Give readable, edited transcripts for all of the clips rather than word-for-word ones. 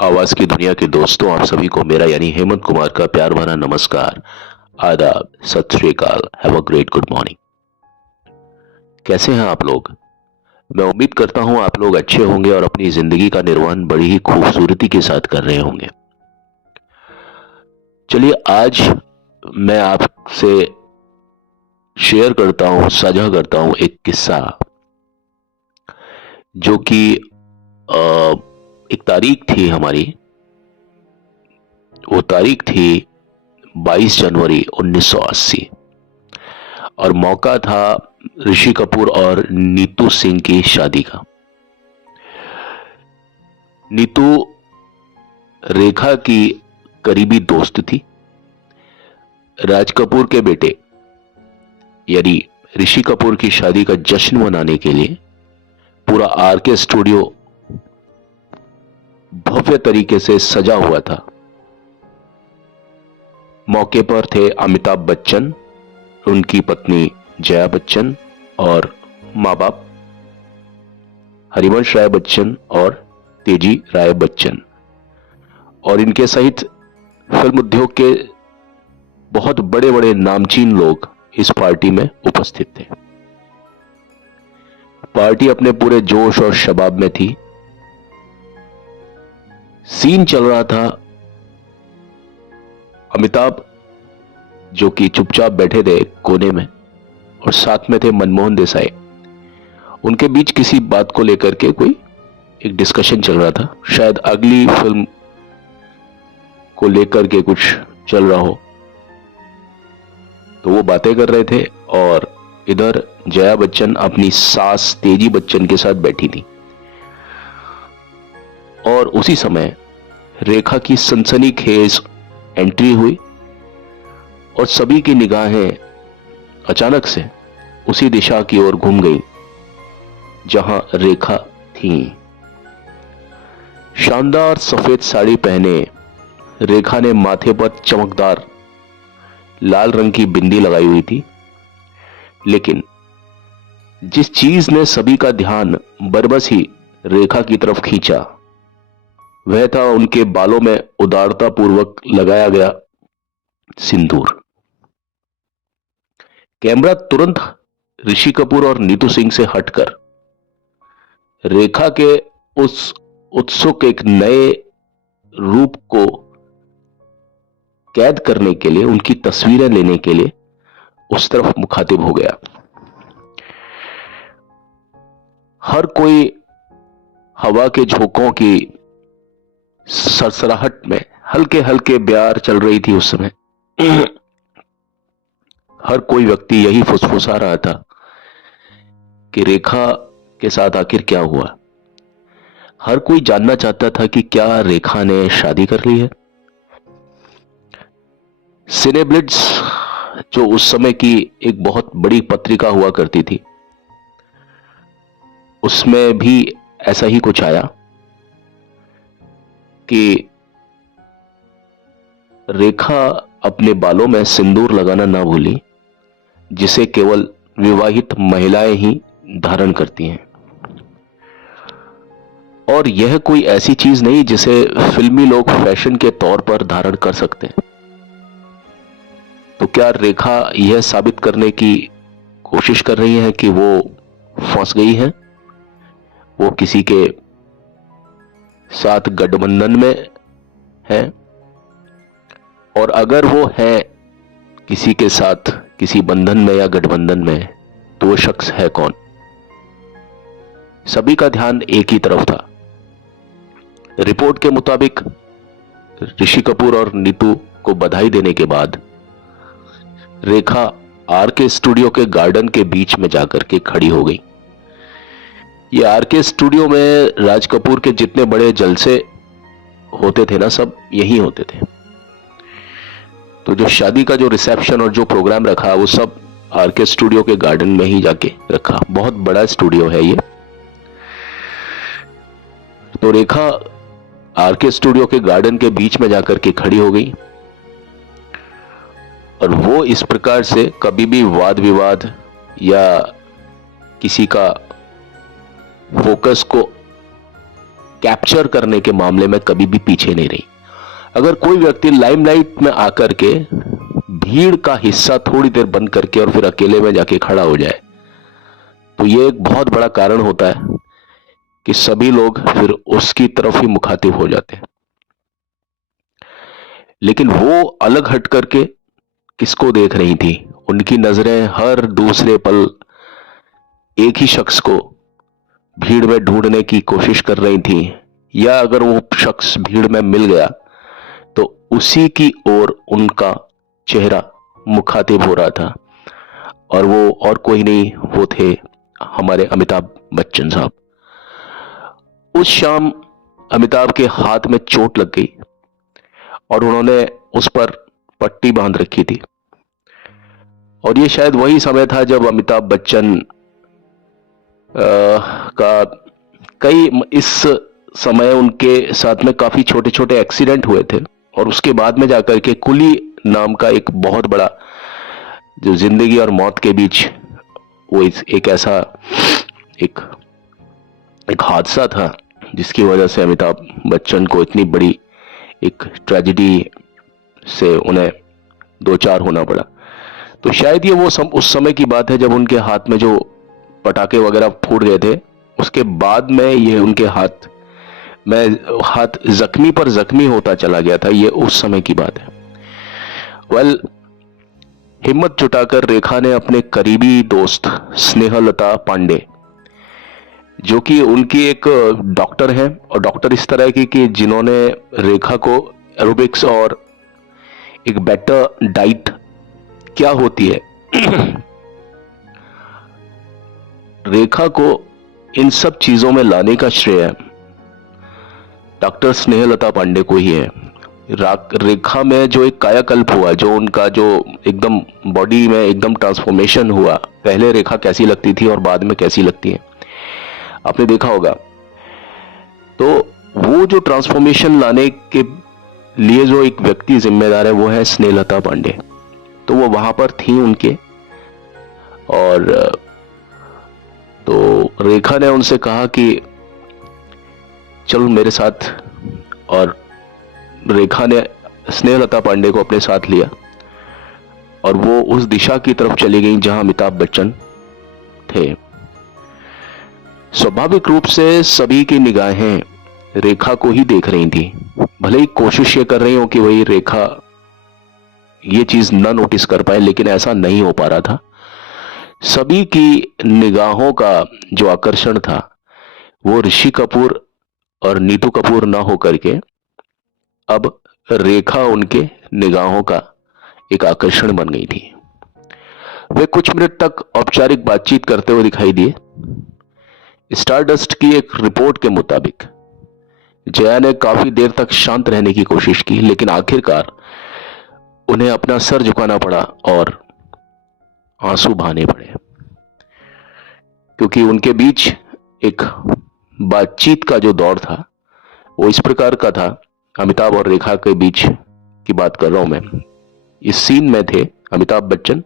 आवाज की दुनिया के दोस्तों, आप सभी को मेरा यानी हेमंत कुमार का प्यार भरा नमस्कार, आदाब, सत श्री अकाल, have a great good morning. कैसे हैं आप लोग? मैं उम्मीद करता हूं आप लोग अच्छे होंगे और अपनी जिंदगी का निर्वहन बड़ी ही खूबसूरती के साथ कर रहे होंगे। चलिए, आज मैं आपसे शेयर करता हूं, साझा करता हूं एक किस्सा, जो कि एक तारीख थी हमारी। वो तारीख थी 22 जनवरी 1980 और मौका था ऋषि कपूर और नीतू सिंह की शादी का। नीतू रेखा की करीबी दोस्त थी। राज कपूर के बेटे यानी ऋषि कपूर की शादी का जश्न मनाने के लिए पूरा आरके स्टूडियो भव्य तरीके से सजा हुआ था। मौके पर थे अमिताभ बच्चन, उनकी पत्नी जया बच्चन और मां बाप हरिवंश राय बच्चन और तेजी राय बच्चन, और इनके सहित फिल्म उद्योग के बहुत बड़े बड़े नामचीन लोग इस पार्टी में उपस्थित थे। पार्टी अपने पूरे जोश और शबाब में थी। सीन चल रहा था। अमिताभ, जो कि चुपचाप बैठे थे कोने में, और साथ में थे मनमोहन देसाई। उनके बीच किसी बात को लेकर के कोई एक डिस्कशन चल रहा था। शायद अगली फिल्म को लेकर के कुछ चल रहा हो, तो वो बातें कर रहे थे। और इधर जया बच्चन अपनी सास तेजी बच्चन के साथ बैठी थी। और उसी समय रेखा की सनसनीखेज एंट्री हुई और सभी की निगाहें अचानक से उसी दिशा की ओर घूम गई जहां रेखा थी। शानदार सफेद साड़ी पहने रेखा ने माथे पर चमकदार लाल रंग की बिंदी लगाई हुई थी। लेकिन जिस चीज ने सभी का ध्यान बरबस ही रेखा की तरफ खींचा, वह था उनके बालों में उदारता पूर्वक लगाया गया सिंदूर। कैमरा तुरंत ऋषि कपूर और नीतू सिंह से हटकर रेखा के उस उत्सुक एक नए रूप को कैद करने के लिए, उनकी तस्वीरें लेने के लिए उस तरफ मुखातिब हो गया। हर कोई हवा के झोंकों की सरसराहट में हल्के हल्के ब्यार चल रही थी उस समय। हर कोई व्यक्ति यही फुसफुसा रहा था कि रेखा के साथ आखिर क्या हुआ। हर कोई जानना चाहता था कि क्या रेखा ने शादी कर ली है। सिनेब्लिट्स, जो उस समय की एक बहुत बड़ी पत्रिका हुआ करती थी, उसमें भी ऐसा ही कुछ आया कि रेखा अपने बालों में सिंदूर लगाना ना भूली, जिसे केवल विवाहित महिलाएं ही धारण करती हैं। और यह कोई ऐसी चीज नहीं जिसे फिल्मी लोग फैशन के तौर पर धारण कर सकते हैं। तो क्या रेखा यह साबित करने की कोशिश कर रही है कि वो फंस गई है, वो किसी के साथ गठबंधन में है? और अगर वो है किसी के साथ किसी बंधन में या गठबंधन में, तो वो शख्स है कौन? सभी का ध्यान एक ही तरफ था। रिपोर्ट के मुताबिक ऋषि कपूर और नीतू को बधाई देने के बाद रेखा आरके स्टूडियो के गार्डन के बीच में जाकर के खड़ी हो गई। ये आरके स्टूडियो में राज कपूर के जितने बड़े जलसे होते थे ना, सब यहीं होते थे। तो जो शादी का जो रिसेप्शन और जो प्रोग्राम रखा, वो सब आरके स्टूडियो के गार्डन में ही जाके रखा। बहुत बड़ा स्टूडियो है ये। तो रेखा आरके स्टूडियो के गार्डन के बीच में जाकर के खड़ी हो गई, और वो इस प्रकार से कभी भी वाद विवाद या किसी का फोकस को कैप्चर करने के मामले में कभी भी पीछे नहीं रही। अगर कोई व्यक्ति लाइमलाइट में आकर के भीड़ का हिस्सा थोड़ी देर बंद करके और फिर अकेले में जाके खड़ा हो जाए, तो यह एक बहुत बड़ा कारण होता है कि सभी लोग फिर उसकी तरफ ही मुखातिब हो जाते हैं। लेकिन वो अलग हट करके किसको देख रही थी? उनकी नजरें हर दूसरे पल एक ही शख्स को भीड़ में ढूंढने की कोशिश कर रही थी, या अगर वो शख्स भीड़ में मिल गया तो उसी की ओर उनका चेहरा मुखातिब हो रहा था, और वो और कोई नहीं, वो थे हमारे अमिताभ बच्चन साहब। उस शाम अमिताभ के हाथ में चोट लग गई और उन्होंने उस पर पट्टी बांध रखी थी, और ये शायद वही समय था जब अमिताभ बच्चन का इस समय उनके साथ में काफी छोटे छोटे एक्सीडेंट हुए थे, और उसके बाद में जाकर के कुली नाम का एक बहुत बड़ा जो जिंदगी और मौत के बीच वो एक ऐसा एक हादसा था जिसकी वजह से अमिताभ बच्चन को इतनी बड़ी एक ट्रेजेडी से उन्हें दो चार होना पड़ा। तो शायद ये वो उस समय की बात है जब उनके हाथ में जो पटाखे वगैरह फूट गए थे, उसके बाद में ये उनके हाथ जख्मी पर जख्मी होता चला गया था। ये उस समय की बात है। हिम्मत जुटाकर रेखा ने अपने करीबी दोस्त स्नेहलता पांडे, जो कि उनकी एक डॉक्टर हैं, और डॉक्टर इस तरह की कि जिन्होंने रेखा को एरोबिक्स और एक बेटर डाइट क्या होती है रेखा को इन सब चीजों में लाने का श्रेय डॉक्टर स्नेहलता पांडे को ही है। रेखा में जो एक कायाकल्प हुआ, जो उनका जो एकदम बॉडी में एकदम ट्रांसफॉर्मेशन हुआ, पहले रेखा कैसी लगती थी और बाद में कैसी लगती है, आपने देखा होगा। तो वो जो ट्रांसफॉर्मेशन लाने के लिए जो एक व्यक्ति जिम्मेदार है वो है स्नेहलता पांडे। तो वो वहां पर थी उनके, और तो रेखा ने उनसे कहा कि चलो मेरे साथ, और रेखा ने स्नेहलता पांडे को अपने साथ लिया और वो उस दिशा की तरफ चली गई जहां अमिताभ बच्चन थे। स्वाभाविक रूप से सभी की निगाहें रेखा को ही देख रही थी, भले ही कोशिश ये कर रही हो कि वही रेखा ये चीज ना नोटिस कर पाए, लेकिन ऐसा नहीं हो पा रहा था। सभी की निगाहों का जो आकर्षण था वो ऋषि कपूर और नीतू कपूर ना होकर के अब रेखा उनके निगाहों का एक आकर्षण बन गई थी। वे कुछ मिनट तक औपचारिक बातचीत करते हुए दिखाई दिए। स्टारडस्ट की एक रिपोर्ट के मुताबिक जया ने काफी देर तक शांत रहने की कोशिश की, लेकिन आखिरकार उन्हें अपना सर झुकाना पड़ा और आंसू बहाने पड़े, क्योंकि उनके बीच एक बातचीत का जो दौर था वो इस प्रकार का था। अमिताभ और रेखा के बीच की बात कर रहा हूं मैं। इस सीन में थे अमिताभ बच्चन,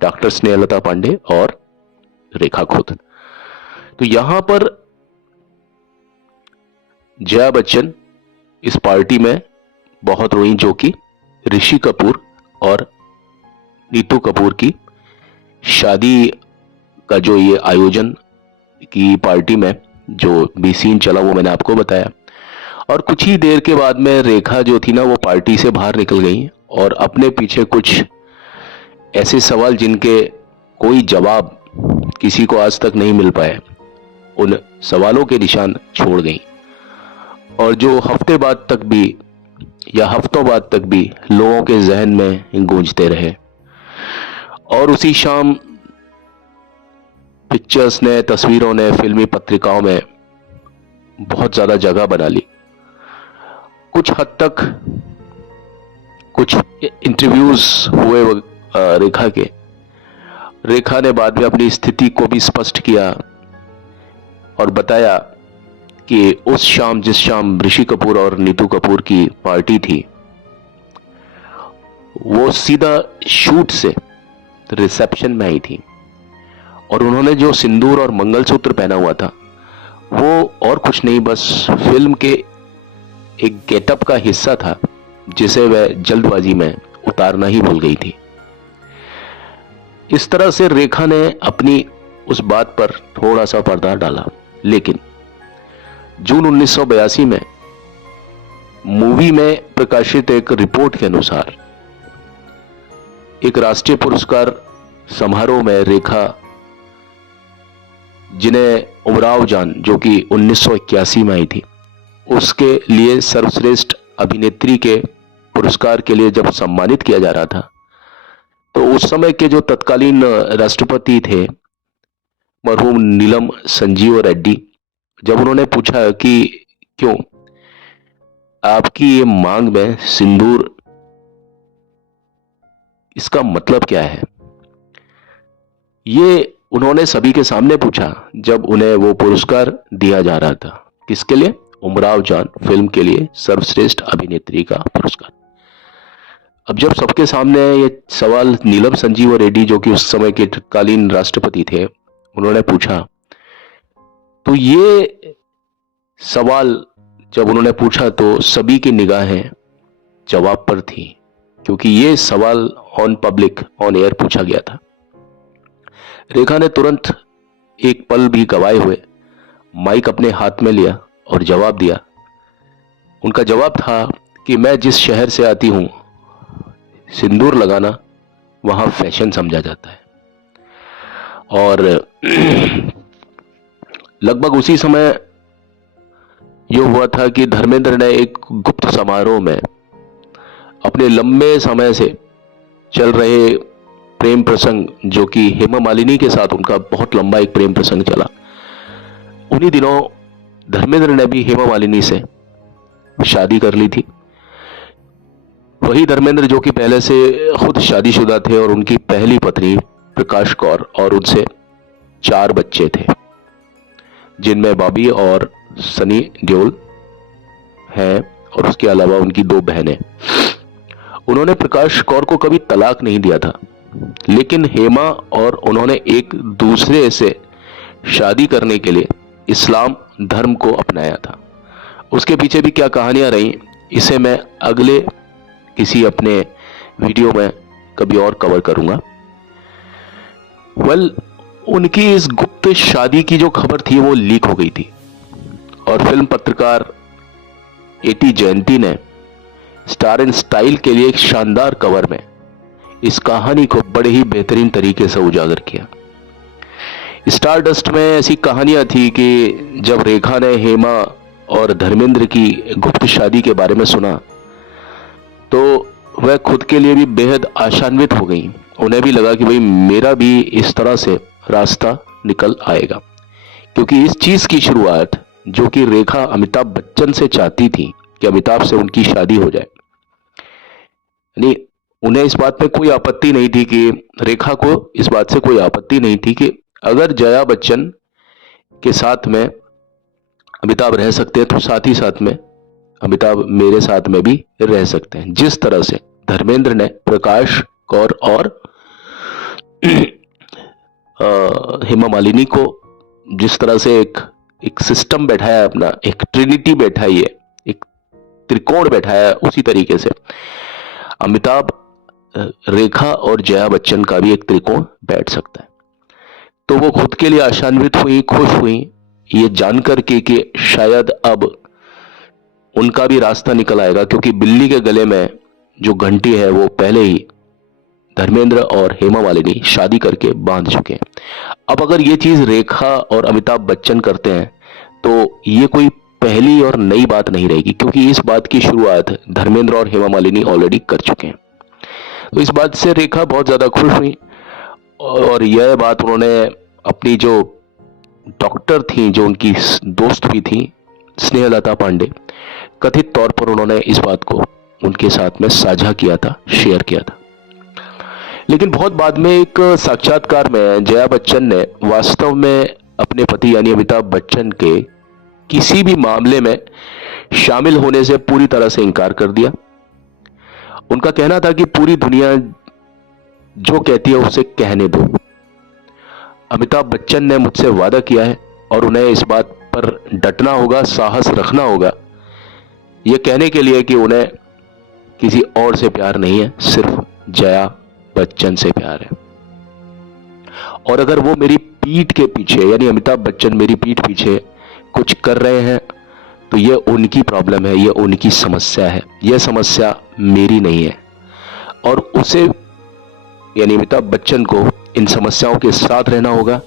डॉक्टर स्नेहलता पांडे और रेखा खुद। तो यहां पर जया बच्चन इस पार्टी में बहुत रोई, जो कि ऋषि कपूर और नीतू कपूर की शादी का जो ये आयोजन की पार्टी में जो भी सीन चला वो मैंने आपको बताया। और कुछ ही देर के बाद में रेखा जो थी ना वो पार्टी से बाहर निकल गई और अपने पीछे कुछ ऐसे सवाल जिनके कोई जवाब किसी को आज तक नहीं मिल पाए, उन सवालों के निशान छोड़ गई, और जो हफ्ते बाद तक भी या हफ्तों बाद तक भी लोगों के जहन में गूंजते रहे। और उसी शाम पिक्चर्स ने, तस्वीरों ने, फिल्मी पत्रिकाओं में बहुत ज्यादा जगह बना ली। कुछ हद तक कुछ इंटरव्यूज हुए रेखा के। रेखा ने बाद में अपनी स्थिति को भी स्पष्ट किया और बताया कि उस शाम, जिस शाम ऋषि कपूर और नीतू कपूर की पार्टी थी, वो सीधा शूट से रिसेप्शन में आई थी, और उन्होंने जो सिंदूर और मंगलसूत्र पहना हुआ था वो और कुछ नहीं, बस फिल्म के एक गेटअप का हिस्सा था जिसे वह जल्दबाजी में उतारना ही भूल गई थी। इस तरह से रेखा ने अपनी उस बात पर थोड़ा सा पर्दा डाला। लेकिन जून 1982 में मूवी में प्रकाशित एक रिपोर्ट के अनुसार एक राष्ट्रीय पुरस्कार समारोह में रेखा, जिन्हें उमराव जान जो कि 1981 में आई थी, उसके लिए सर्वश्रेष्ठ अभिनेत्री के पुरस्कार के लिए जब सम्मानित किया जा रहा था, तो उस समय के जो तत्कालीन राष्ट्रपति थे मरहूम नीलम संजीव रेड्डी, जब उन्होंने पूछा कि क्यों आपकी ये मांग में सिंदूर, इसका मतलब क्या है, ये उन्होंने सभी के सामने पूछा जब उन्हें वो पुरस्कार दिया जा रहा था। किसके लिए? उमराव जान फिल्म के लिए सर्वश्रेष्ठ अभिनेत्री का पुरस्कार। अब जब सबके सामने ये सवाल नीलम संजीव रेड्डी जो कि उस समय के तत्कालीन राष्ट्रपति थे, उन्होंने पूछा, तो ये सवाल जब उन्होंने पूछा तो सभी की निगाहें जवाब पर थी, क्योंकि ये सवाल ऑन पब्लिक, ऑन एयर पूछा गया था। रेखा ने तुरंत एक पल भी गवाए हुए माइक अपने हाथ में लिया और जवाब दिया। उनका जवाब था कि मैं जिस शहर से आती हूं, सिंदूर लगाना वहां फैशन समझा जाता है। और लगभग उसी समय यह हुआ था कि धर्मेंद्र ने एक गुप्त समारोह में अपने लंबे समय से चल रहे प्रेम प्रसंग, जो कि हेमा मालिनी के साथ उनका बहुत लंबा एक प्रेम प्रसंग चला, उन्हीं दिनों धर्मेंद्र ने भी हेमा मालिनी से शादी कर ली थी। वही धर्मेंद्र जो कि पहले से खुद शादीशुदा थे और उनकी पहली पत्नी प्रकाश कौर, और उनसे 4 बच्चे थे, जिनमें बॉबी और सनी देओल हैं, और उसके अलावा उनकी 2 बहनें। उन्होंने प्रकाश कौर को कभी तलाक नहीं दिया था, लेकिन हेमा और उन्होंने एक दूसरे से शादी करने के लिए इस्लाम धर्म को अपनाया था। उसके पीछे भी क्या कहानियां रही, इसे मैं अगले किसी अपने वीडियो में कभी और कवर करूंगा। उनकी इस गुप्त शादी की जो खबर थी वो लीक हो गई थी, और फिल्म पत्रकार एटी जयंती ने स्टार इन स्टाइल के लिए एक शानदार कवर में इस कहानी को बड़े ही बेहतरीन तरीके से उजागर किया। स्टार डस्ट में ऐसी कहानियां थी कि जब रेखा ने हेमा और धर्मेंद्र की गुप्त शादी के बारे में सुना तो वह खुद के लिए भी बेहद आशान्वित हो गई। उन्हें भी लगा कि भाई मेरा भी इस तरह से रास्ता निकल आएगा, क्योंकि इस चीज की शुरुआत जो कि रेखा अमिताभ बच्चन से चाहती थी कि अमिताभ से उनकी शादी हो जाए, यानी उन्हें इस बात में कोई आपत्ति नहीं थी कि रेखा को इस बात से कोई आपत्ति नहीं थी कि अगर जया बच्चन के साथ में अमिताभ रह सकते हैं तो साथ ही साथ में अमिताभ मेरे साथ में भी रह सकते हैं। जिस तरह से धर्मेंद्र ने प्रकाश कौर और हेमा मालिनी को जिस तरह से एक सिस्टम बैठाया, अपना एक ट्रिनिटी बैठाई है, एक त्रिकोण बैठाया है, उसी तरीके से अमिताभ, रेखा और जया बच्चन का भी एक त्रिकोण बैठ सकता है। तो वो खुद के लिए आशान्वित हुई, खुश हुई ये जानकर कि शायद अब उनका भी रास्ता निकल आएगा, क्योंकि बिल्ली के गले में जो घंटी है वो पहले ही धर्मेंद्र और हेमा मालिनी शादी करके बांध चुके हैं। अब अगर ये चीज रेखा और अमिताभ बच्चन करते हैं तो ये कोई पहली और नई बात नहीं रहेगी, क्योंकि इस बात की शुरुआत धर्मेंद्र और हेमा मालिनी ऑलरेडी कर चुके हैं। तो इस बात से रेखा बहुत ज्यादा खुश हुई, और यह बात उन्होंने अपनी जो डॉक्टर थी, जो उनकी दोस्त भी थी स्नेहलता पांडे, कथित तौर पर उन्होंने इस बात को उनके साथ में साझा किया था, शेयर किया था। लेकिन बहुत बाद में एक साक्षात्कार में जया बच्चन ने वास्तव में अपने पति यानी अमिताभ बच्चन के किसी भी मामले में शामिल होने से पूरी तरह से इनकार कर दिया। उनका कहना था कि पूरी दुनिया जो कहती है उसे कहने दो। अमिताभ बच्चन ने मुझसे वादा किया है और उन्हें इस बात पर डटना होगा, साहस रखना होगा, ये कहने के लिए कि उन्हें किसी और से प्यार नहीं है, सिर्फ जया बच्चन से प्यार है। और अगर वो मेरी पीठ के पीछे, यानी अमिताभ बच्चन मेरी पीठ पीछे कुछ कर रहे हैं, तो ये उनकी प्रॉब्लम है, ये उनकी समस्या है, ये समस्या मेरी नहीं है। और उसे, यानी अमिताभ बच्चन को इन समस्याओं के साथ रहना होगा,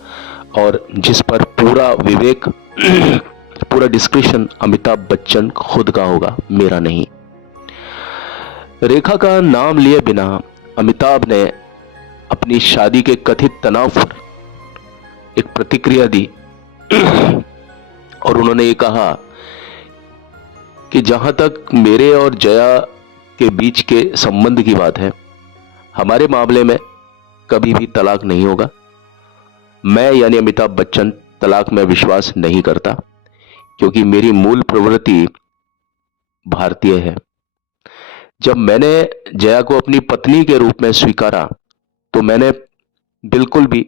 और जिस पर पूरा विवेक पूरा डिस्क्रिप्शन अमिताभ बच्चन खुद का होगा, मेरा नहीं। रेखा का नाम लिए बिना अमिताभ ने अपनी शादी के कथित तनाव पर एक प्रतिक्रिया दी और उन्होंने ये कहा कि जहां तक मेरे और जया के बीच के संबंध की बात है, हमारे मामले में कभी भी तलाक नहीं होगा। मैं यानी अमिताभ बच्चन तलाक में विश्वास नहीं करता, क्योंकि मेरी मूल प्रवृत्ति भारतीय है। जब मैंने जया को अपनी पत्नी के रूप में स्वीकारा, तो मैंने बिल्कुल भी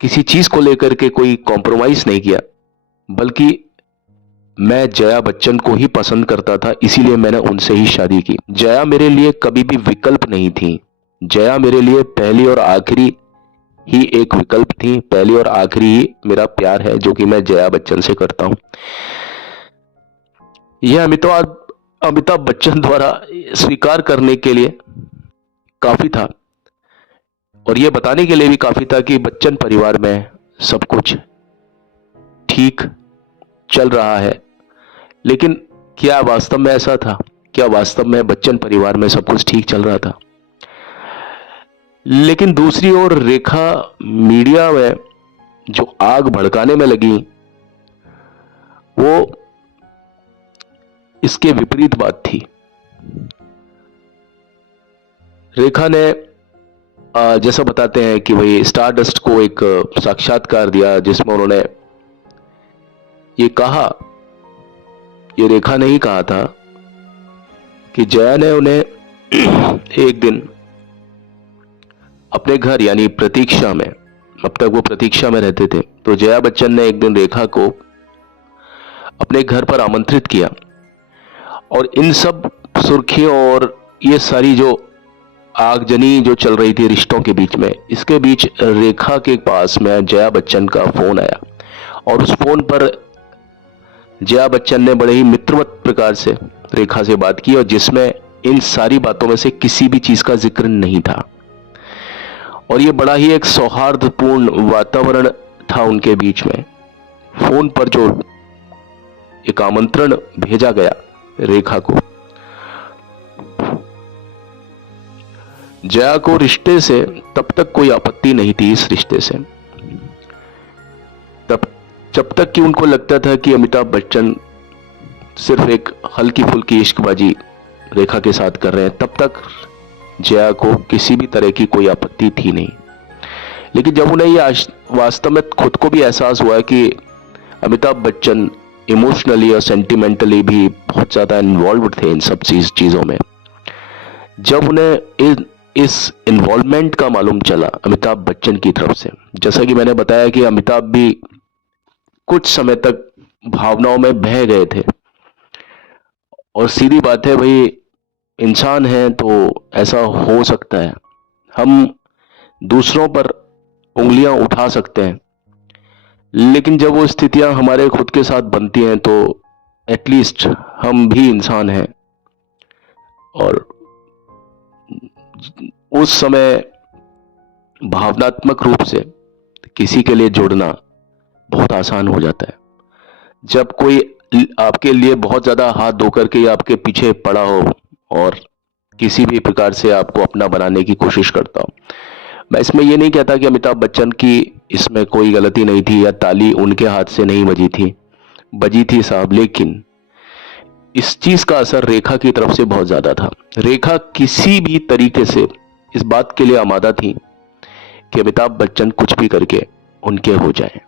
किसी चीज को लेकर के कोई कॉम्प्रोमाइज नहीं किया, बल्कि मैं जया बच्चन को ही पसंद करता था, इसीलिए मैंने उनसे ही शादी की। जया मेरे लिए कभी भी विकल्प नहीं थी। जया मेरे लिए पहली और आखिरी ही एक विकल्प थी, पहली और आखिरी ही मेरा प्यार है, जो कि मैं जया बच्चन से करता हूं। यह अमिताभ बच्चन द्वारा स्वीकार करने के लिए काफी था, और यह बताने के लिए भी काफी था कि बच्चन परिवार में सब कुछ ठीक चल रहा है। लेकिन क्या वास्तव में ऐसा था? क्या वास्तव में बच्चन परिवार में सब कुछ ठीक चल रहा था? लेकिन दूसरी ओर रेखा मीडिया में जो आग भड़काने में लगी, वो इसके विपरीत बात थी। रेखा ने जैसा बताते हैं कि भाई स्टारडस्ट को एक साक्षात्कार दिया, जिसमें उन्होंने ये कहा, ये रेखा ने ही कहा था कि जया ने उन्हें एक दिन अपने घर, यानी प्रतीक्षा में, अब तक वो प्रतीक्षा में रहते थे, तो जया बच्चन ने एक दिन रेखा को अपने घर पर आमंत्रित किया। और इन सब सुर्खियों और ये सारी जो आगजनी जो चल रही थी रिश्तों के बीच में, इसके बीच रेखा के पास में जया बच्चन का फोन आया, और उस फोन पर जया बच्चन ने बड़े ही मित्रवत प्रकार से रेखा से बात की, और जिसमें इन सारी बातों में से किसी भी चीज का जिक्र नहीं था। और ये बड़ा ही एक सौहार्दपूर्ण वातावरण था उनके बीच में। फोन पर जो एक आमंत्रण भेजा गया रेखा को, जया को रिश्ते से तब तक कोई आपत्ति नहीं थी, इस रिश्ते से, तब जब तक कि उनको लगता था कि अमिताभ बच्चन सिर्फ एक हल्की फुल्की इश्कबाजी रेखा के साथ कर रहे हैं, तब तक जया को किसी भी तरह की कोई आपत्ति थी नहीं। लेकिन जब उन्हें यह वास्तव में खुद को भी एहसास हुआ कि अमिताभ बच्चन इमोशनली और सेंटिमेंटली भी बहुत ज्यादा इन्वॉल्व थे इन सब चीजों में, जब उन्हें इस इन्वॉल्वमेंट का मालूम चला अमिताभ बच्चन की तरफ से, जैसा कि मैंने बताया कि अमिताभ भी कुछ समय तक भावनाओं में बह गए थे। और सीधी बात है भाई, इंसान है तो ऐसा हो सकता है, हम दूसरों पर उंगलियां उठा सकते हैं, लेकिन जब वो स्थितियां हमारे खुद के साथ बनती हैं तो एटलीस्ट हम भी इंसान हैं। और उस समय भावनात्मक रूप से किसी के लिए जुड़ना बहुत आसान हो जाता है। जब कोई आपके लिए बहुत ज्यादा हाथ धो करके आपके पीछे पड़ा हो और किसी भी प्रकार से आपको अपना बनाने की कोशिश करता हो। मैं इसमें यह नहीं कहता कि अमिताभ बच्चन की इसमें कोई गलती नहीं थी या ताली उनके हाथ से नहीं बजी थी साहब, लेकिन इस चीज का असर रेखा की तरफ से बहुत ज्यादा था। रेखा किसी भी तरीके से इस बात के लिए आमादा थी कि अमिताभ बच्चन कुछ भी करके उनके हो जाए।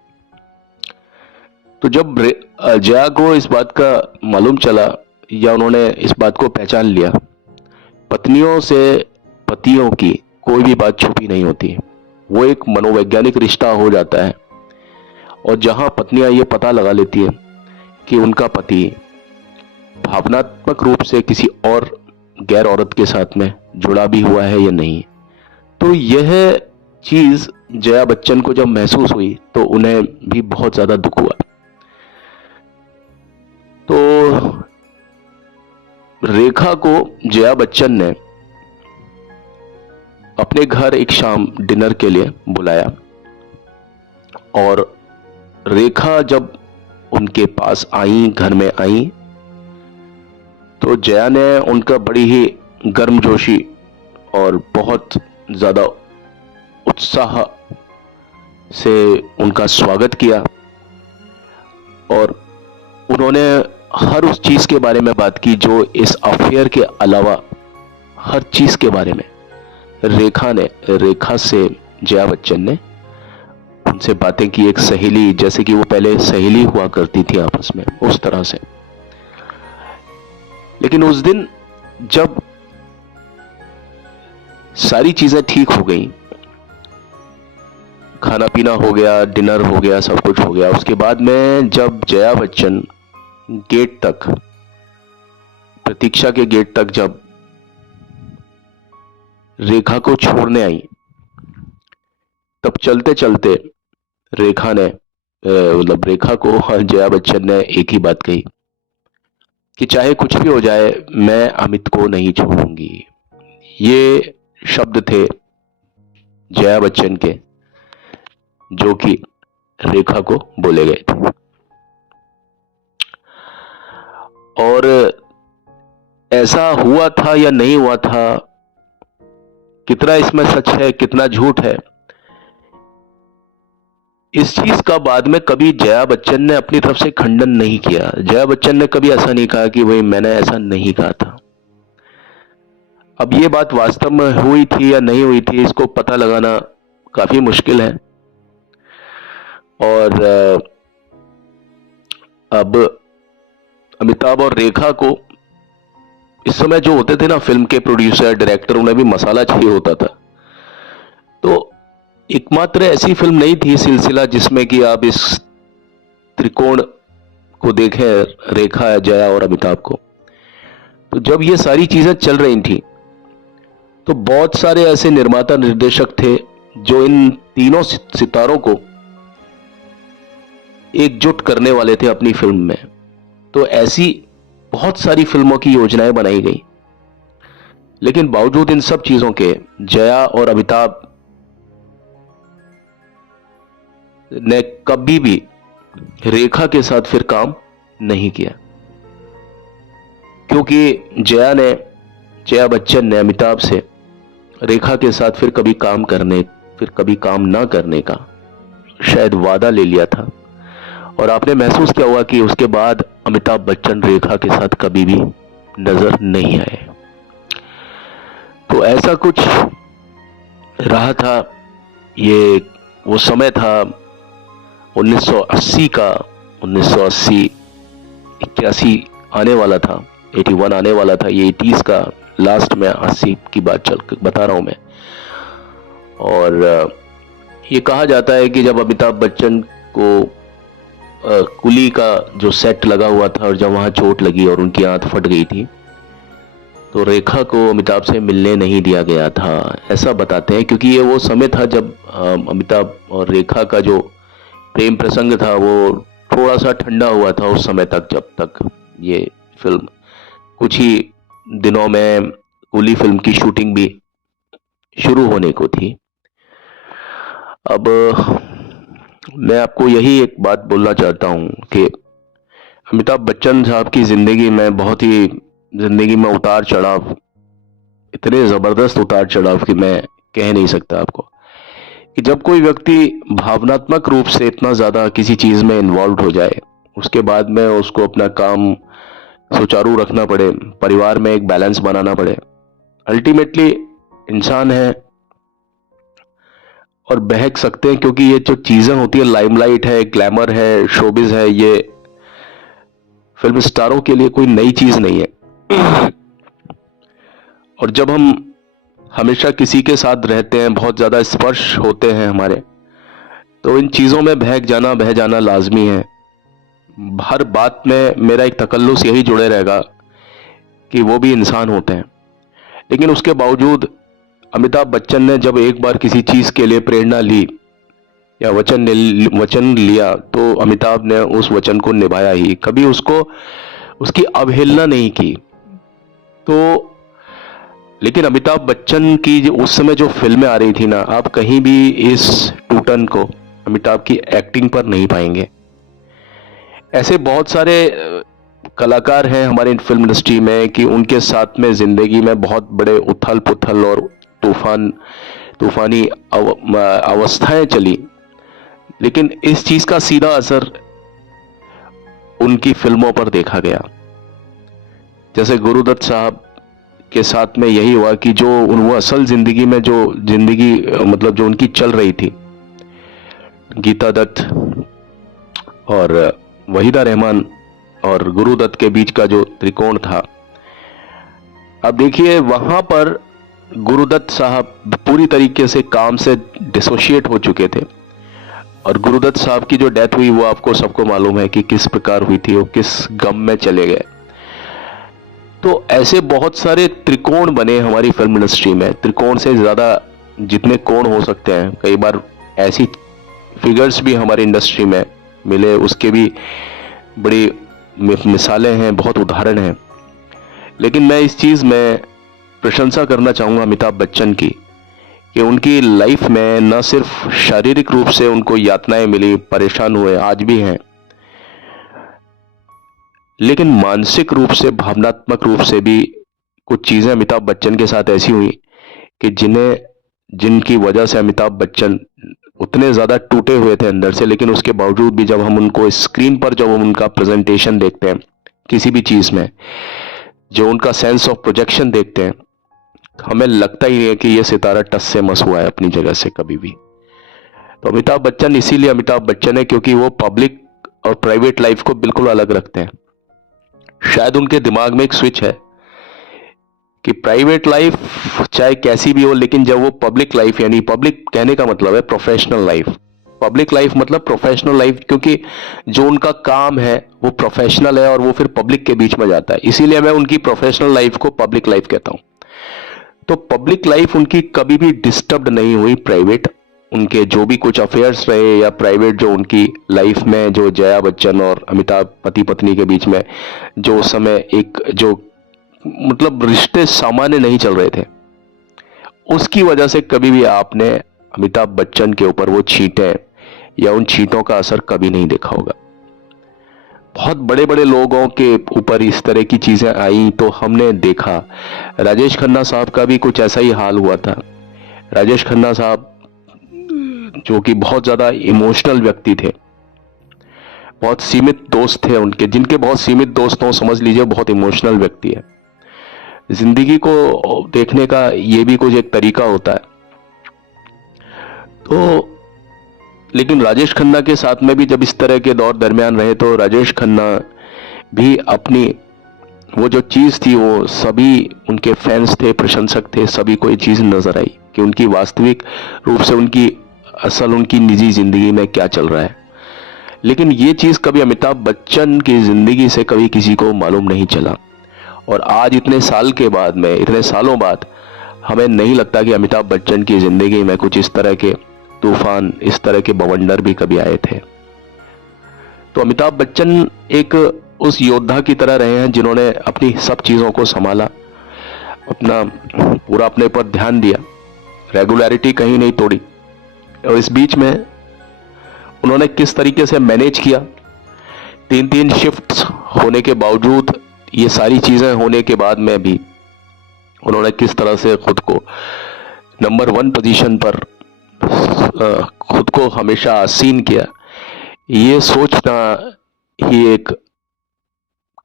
तो जब जया को इस बात का मालूम चला या उन्होंने इस बात को पहचान लिया, पत्नियों से पतियों की कोई भी बात छुपी नहीं होती, वो एक मनोवैज्ञानिक रिश्ता हो जाता है। और जहां पत्नियां ये पता लगा लेती हैं कि उनका पति भावनात्मक रूप से किसी और गैर औरत के साथ में जुड़ा भी हुआ है या नहीं, तो यह चीज जया बच्चन को जब महसूस हुई तो उन्हें भी बहुत ज्यादा दुख हुआ। तो रेखा को जया बच्चन ने अपने घर एक शाम डिनर के लिए बुलाया और रेखा जब उनके पास आई, घर में आई, तो जया ने उनका बड़ी ही गर्मजोशी और बहुत ज्यादा उत्साह से उनका स्वागत किया और उन्होंने हर उस चीज के बारे में बात की जो इस अफेयर के अलावा हर चीज के बारे में रेखा से जया बच्चन ने उनसे बातें की, एक सहेली जैसे कि वो पहले सहेली हुआ करती थी आपस में, उस तरह से। लेकिन उस दिन जब सारी चीजें ठीक हो गई, खाना पीना हो गया, डिनर हो गया, सब कुछ हो गया, उसके बाद में जब जया बच्चन गेट तक, प्रतीक्षा के गेट तक जब रेखा को छोड़ने आई, तब चलते चलते रेखा ने मतलब रेखा को जया बच्चन ने एक ही बात कही कि चाहे कुछ भी हो जाए मैं अमित को नहीं छोड़ूंगी। ये शब्द थे जया बच्चन के जो कि रेखा को बोले गए थे। और ऐसा हुआ था या नहीं हुआ था, कितना इसमें सच है कितना झूठ है, इस चीज का बाद में कभी जया बच्चन ने अपनी तरफ से खंडन नहीं किया। जया बच्चन ने कभी ऐसा नहीं कहा कि भाई मैंने ऐसा नहीं कहा था। अब ये बात वास्तव में हुई थी या नहीं हुई थी, इसको पता लगाना काफी मुश्किल है। और अब अमिताभ और रेखा को इस समय जो होते थे ना फिल्म के प्रोड्यूसर डायरेक्टर, उन्हें भी मसाला चाहिए होता था। तो एकमात्र ऐसी फिल्म नहीं थी सिलसिला जिसमें कि आप इस त्रिकोण को देखें, रेखा, जया और अमिताभ को। तो जब ये सारी चीजें चल रही थी तो बहुत सारे ऐसे निर्माता निर्देशक थे जो इन तीनों सितारों को एकजुट करने वाले थे अपनी फिल्म में। तो ऐसी बहुत सारी फिल्मों की योजनाएं बनाई गई, लेकिन बावजूद इन सब चीजों के जया और अमिताभ ने कभी भी रेखा के साथ फिर काम नहीं किया, क्योंकि जया बच्चन ने अमिताभ से रेखा के साथ फिर कभी काम ना करने का शायद वादा ले लिया था। और आपने महसूस किया होगा कि उसके बाद अमिताभ बच्चन रेखा के साथ कभी भी नजर नहीं आए। तो ऐसा कुछ रहा था। ये वो समय था 1980 का, 1980 81 आने वाला था, 81 आने वाला था, ये 80s का लास्ट में 80 की बात बता रहा हूं मैं। और ये कहा जाता है कि जब अमिताभ बच्चन को कुली का जो सेट लगा हुआ था और जब वहां चोट लगी और उनकी आंत फट गई थी, तो रेखा को अमिताभ से मिलने नहीं दिया गया था, ऐसा बताते हैं। क्योंकि ये वो समय था जब अमिताभ और रेखा का जो प्रेम प्रसंग था वो थोड़ा सा ठंडा हुआ था उस समय तक, जब तक ये फिल्म कुछ ही दिनों में कुली फिल्म की शूटिंग भी शुरू होने को थी। अब मैं आपको यही एक बात बोलना चाहता हूं कि अमिताभ बच्चन साहब की जिंदगी में उतार चढ़ाव, इतने जबरदस्त उतार चढ़ाव कि मैं कह नहीं सकता आपको। कि जब कोई व्यक्ति भावनात्मक रूप से इतना ज्यादा किसी चीज में इन्वॉल्व हो जाए, उसके बाद में उसको अपना काम सुचारू रखना पड़े, परिवार में एक बैलेंस बनाना पड़े, अल्टीमेटली इंसान है और बहक सकते हैं। क्योंकि ये जो चीजें होती है, लाइमलाइट है, ग्लैमर है, शोबिज है, ये फिल्म स्टारों के लिए कोई नई चीज नहीं है। और जब हम हमेशा किसी के साथ रहते हैं, बहुत ज्यादा स्पर्श होते हैं हमारे, तो इन चीज़ों में बह जाना लाजमी है। हर बात में मेरा एक तकल्लुस यही जुड़े रहेगा कि वो भी इंसान होते हैं। लेकिन उसके बावजूद अमिताभ बच्चन ने जब एक बार किसी चीज़ के लिए प्रेरणा ली या वचन लिया तो अमिताभ ने उस वचन को निभाया ही, कभी उसको उसकी अवहेलना नहीं की। तो लेकिन अमिताभ बच्चन की जो उस समय जो फिल्में आ रही थी ना, आप कहीं भी इस टूटन को अमिताभ की एक्टिंग पर नहीं पाएंगे। ऐसे बहुत सारे कलाकार हैं हमारे फिल्म इंडस्ट्री में कि उनके साथ में जिंदगी में बहुत बड़े उथल पुथल और तूफानी अवस्थाएं चली, लेकिन इस चीज का सीधा असर उनकी फिल्मों पर देखा गया। जैसे गुरुदत्त साहब के साथ में यही हुआ कि जो वो असल जिंदगी में जो जिंदगी मतलब जो उनकी चल रही थी, गीता दत्त और वहीदा रहमान और गुरुदत्त के बीच का जो त्रिकोण था, अब देखिए वहां पर गुरुदत्त साहब पूरी तरीके से काम से डिसोशिएट हो चुके थे और गुरुदत्त साहब की जो डेथ हुई वो आपको सबको मालूम है कि किस प्रकार हुई थी, वो किस गम में चले गए। तो ऐसे बहुत सारे त्रिकोण बने हमारी फिल्म इंडस्ट्री में, त्रिकोण से ज्यादा जितने कोण हो सकते हैं, कई बार ऐसी फिगर्स भी हमारी इंडस्ट्री में मिले, उसके भी बड़ी मिसालें हैं, बहुत उदाहरण हैं। लेकिन मैं इस चीज में प्रशंसा करना चाहूंगा अमिताभ बच्चन की कि उनकी लाइफ में न सिर्फ शारीरिक रूप से उनको यातनाएं मिली, परेशान हुए, आज भी हैं, लेकिन मानसिक रूप से, भावनात्मक रूप से भी कुछ चीजें अमिताभ बच्चन के साथ ऐसी हुई कि जिनकी वजह से अमिताभ बच्चन उतने ज्यादा टूटे हुए थे अंदर से, लेकिन उसके बावजूद भी जब हम उनको स्क्रीन पर जब हम उनका प्रेजेंटेशन देखते हैं किसी भी चीज में, जो उनका सेंस ऑफ प्रोजेक्शन देखते हैं, हमें लगता ही नहीं है कि ये सितारा टस से मस हुआ है अपनी जगह से कभी भी। तो अमिताभ बच्चन इसीलिए अमिताभ बच्चन है क्योंकि वो पब्लिक और प्राइवेट लाइफ को बिल्कुल अलग रखते हैं। शायद उनके दिमाग में एक स्विच है कि प्राइवेट लाइफ चाहे कैसी भी हो, लेकिन जब वो पब्लिक लाइफ, यानी पब्लिक कहने का मतलब है प्रोफेशनल लाइफ, पब्लिक लाइफ मतलब प्रोफेशनल लाइफ, क्योंकि जो उनका काम है वो प्रोफेशनल है और वो फिर पब्लिक के बीच में जाता है, इसीलिए मैं उनकी प्रोफेशनल लाइफ को पब्लिक लाइफ कहता हूं। तो पब्लिक लाइफ उनकी कभी भी डिस्टर्ब नहीं हुई, प्राइवेट उनके जो भी कुछ अफेयर्स रहे या प्राइवेट जो उनकी लाइफ में जो जया बच्चन और अमिताभ पति पत्नी के बीच में जो उस समय एक जो मतलब रिश्ते सामान्य नहीं चल रहे थे, उसकी वजह से कभी भी आपने अमिताभ बच्चन के ऊपर वो छींटें या उन छींटों का असर कभी नहीं देखा होगा। बहुत बड़े बड़े लोगों के ऊपर इस तरह की चीजें आई तो हमने देखा। राजेश खन्ना साहब का भी कुछ ऐसा ही हाल हुआ था। राजेश खन्ना साहब जो कि बहुत ज्यादा इमोशनल व्यक्ति थे, बहुत सीमित दोस्त थे उनके, जिनके बहुत सीमित दोस्त हों समझ लीजिए बहुत इमोशनल व्यक्ति है। जिंदगी को देखने का ये भी कुछ एक तरीका होता है। तो लेकिन राजेश खन्ना के साथ में भी जब इस तरह के दौर दरमियान रहे तो राजेश खन्ना भी अपनी वो जो चीज थी, वो सभी उनके फैंस थे, प्रशंसक थे, सभी को ये चीज नजर आई कि उनकी वास्तविक रूप से उनकी निजी जिंदगी में क्या चल रहा है। लेकिन ये चीज कभी अमिताभ बच्चन की जिंदगी से कभी किसी को मालूम नहीं चला। और आज इतने सालों बाद हमें नहीं लगता कि अमिताभ बच्चन की जिंदगी में कुछ इस तरह के तूफान, इस तरह के बवंडर भी कभी आए थे। तो अमिताभ बच्चन एक उस योद्धा की तरह रहे हैं जिन्होंने अपनी सब चीजों को संभाला, अपना पूरा अपने पर ध्यान दिया, रेगुलरिटी कहीं नहीं तोड़ी। और इस बीच में उन्होंने किस तरीके से मैनेज किया, 3 शिफ्ट्स होने के बावजूद, ये सारी चीजें होने के बाद में भी उन्होंने किस तरह से खुद को नंबर 1 पोजीशन पर खुद को हमेशा आसीन किया, ये सोचना ही एक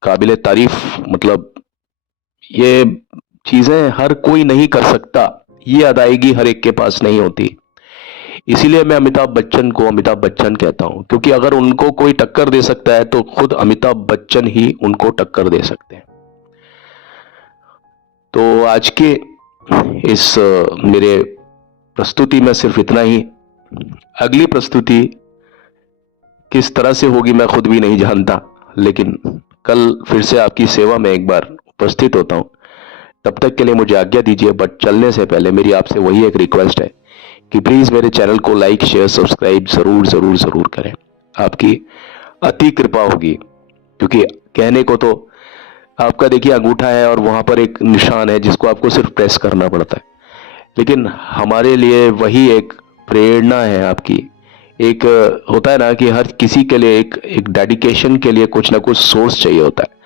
काबिले तारीफ, मतलब ये चीजें हर कोई नहीं कर सकता, ये अदायगी हर एक के पास नहीं होती। इसीलिए मैं अमिताभ बच्चन को अमिताभ बच्चन कहता हूं, क्योंकि अगर उनको कोई टक्कर दे सकता है तो खुद अमिताभ बच्चन ही उनको टक्कर दे सकते हैं। तो आज के इस मेरे प्रस्तुति में सिर्फ इतना ही। अगली प्रस्तुति किस तरह से होगी मैं खुद भी नहीं जानता, लेकिन कल फिर से आपकी सेवा में एक बार उपस्थित होता हूं। तब तक के लिए मुझे आज्ञा दीजिए, बट चलने से पहले मेरी आपसे वही एक रिक्वेस्ट है कि प्लीज मेरे चैनल को लाइक शेयर सब्सक्राइब जरूर जरूर जरूर करें। आपकी अति कृपा होगी, क्योंकि कहने को तो आपका देखिए अंगूठा है और वहां पर एक निशान है जिसको आपको सिर्फ प्रेस करना पड़ता है, लेकिन हमारे लिए वही एक प्रेरणा है आपकी। एक होता है ना कि हर किसी के लिए एक डेडिकेशन के लिए कुछ ना कुछ सोर्स चाहिए होता है।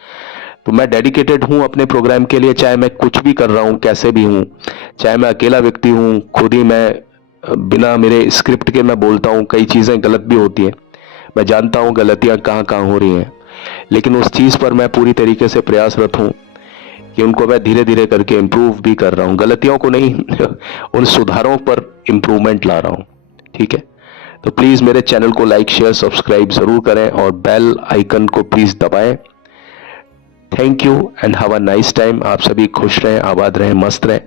तो मैं डेडिकेटेड हूं अपने प्रोग्राम के लिए, चाहे मैं कुछ भी कर रहा हूं, कैसे भी हूं, चाहे मैं अकेला व्यक्ति हूं, खुद ही मैं बिना मेरे स्क्रिप्ट के मैं बोलता हूं, कई चीज़ें गलत भी होती हैं, मैं जानता हूं गलतियां कहाँ कहाँ हो रही हैं, लेकिन उस चीज़ पर मैं पूरी तरीके से प्रयासरत हूं कि उनको मैं धीरे धीरे करके इम्प्रूव भी कर रहा हूं, गलतियों को नहीं उन सुधारों पर इम्प्रूवमेंट ला रहा हूं। ठीक है, तो प्लीज मेरे चैनल को लाइक शेयर सब्सक्राइब जरूर करें और बेल आइकन को प्लीज दबाएं। Thank you and have a nice time. आप सभी खुश रहें, आबाद रहें, मस्त रहें।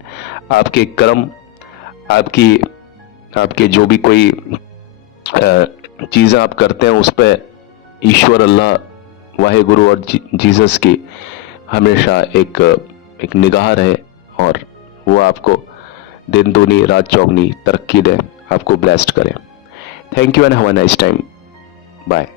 आपके कर्म, आपकी आपके जो भी कोई चीज़ें आप करते हैं उस पर ईश्वर अल्लाह वाहे गुरु और जीसस की हमेशा एक निगाह रहे और वो आपको दिन दूनी रात चौगनी तरक्की दे, आपको ब्लेस्ड करें। Thank you and have a nice time. Bye.